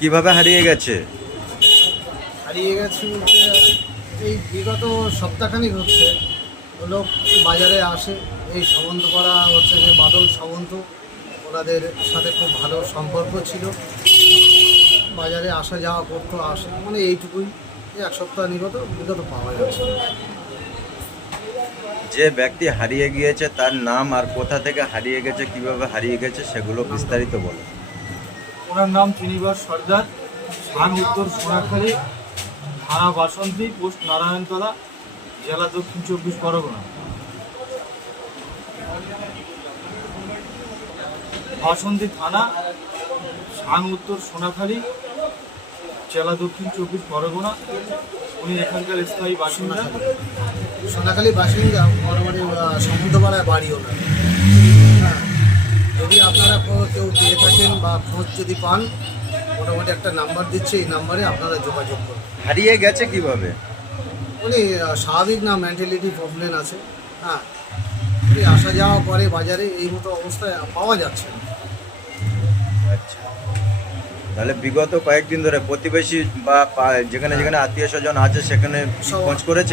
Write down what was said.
কিভাবে হারিয়ে গেছে? হারিয়ে গেছে বলতে এই বিগত সপ্তাহখানিক হচ্ছে লোক বাজারে আসে। এই সামন্তপাড়া হচ্ছে যে বাদল সামন্ত, ওনাদের সাথে খুব ভালো সম্পর্ক ছিল, বাজারে আসা যাওয়া করতো, আসে মানে এইটুকুই। এই এক সপ্তাহ বিগত পাওয়া যাচ্ছে না। যে ব্যক্তি হারিয়ে গিয়েছে তার নাম আর কোথা থেকে হারিয়ে গেছে, কিভাবে হারিয়ে গেছে সেগুলো বিস্তারিত বলো। ওনার নাম শ্রীনিবাস সর্দার, স্থান উত্তর সোনাখালী, থানা বাসন্তী, পোস্ট নারায়ণতলা, জেলা দক্ষিণ 24 পরগনা। বাসন্তী থানা, স্থান উত্তর সোনাখালী, জেলা দক্ষিণ 24 পরগনা। উনি এখানকার স্থায়ী বাসিন্দা। সোনাখালী বাসিন্দা, মোটামুটি সামন্তপাড়ায় বাড়ি ওনার। হ্যাঁ, যদি আপনারা কেউ পেয়ে থাকেন বা খোঁজ যদি পান, মোটামুটি একটা নাম্বার দিচ্ছে, এই নাম্বারে আপনারা যোগাযোগ করুন। হারিয়ে গেছে কিভাবে? উনি স্বাভাবিক না, মেন্টালিটি প্রবলেম আছে। হ্যাঁ, উনি আসা যাওয়া করে বাজারে, এই মতো অবস্থায় পাওয়া যাচ্ছে না। আচ্ছা, তাহলে বিগত কয়েকদিন ধরে প্রতিবেশী বা যেখানে যেখানে আত্মীয় স্বজন আছে সেখানে সব- খোঁজ করেছেন?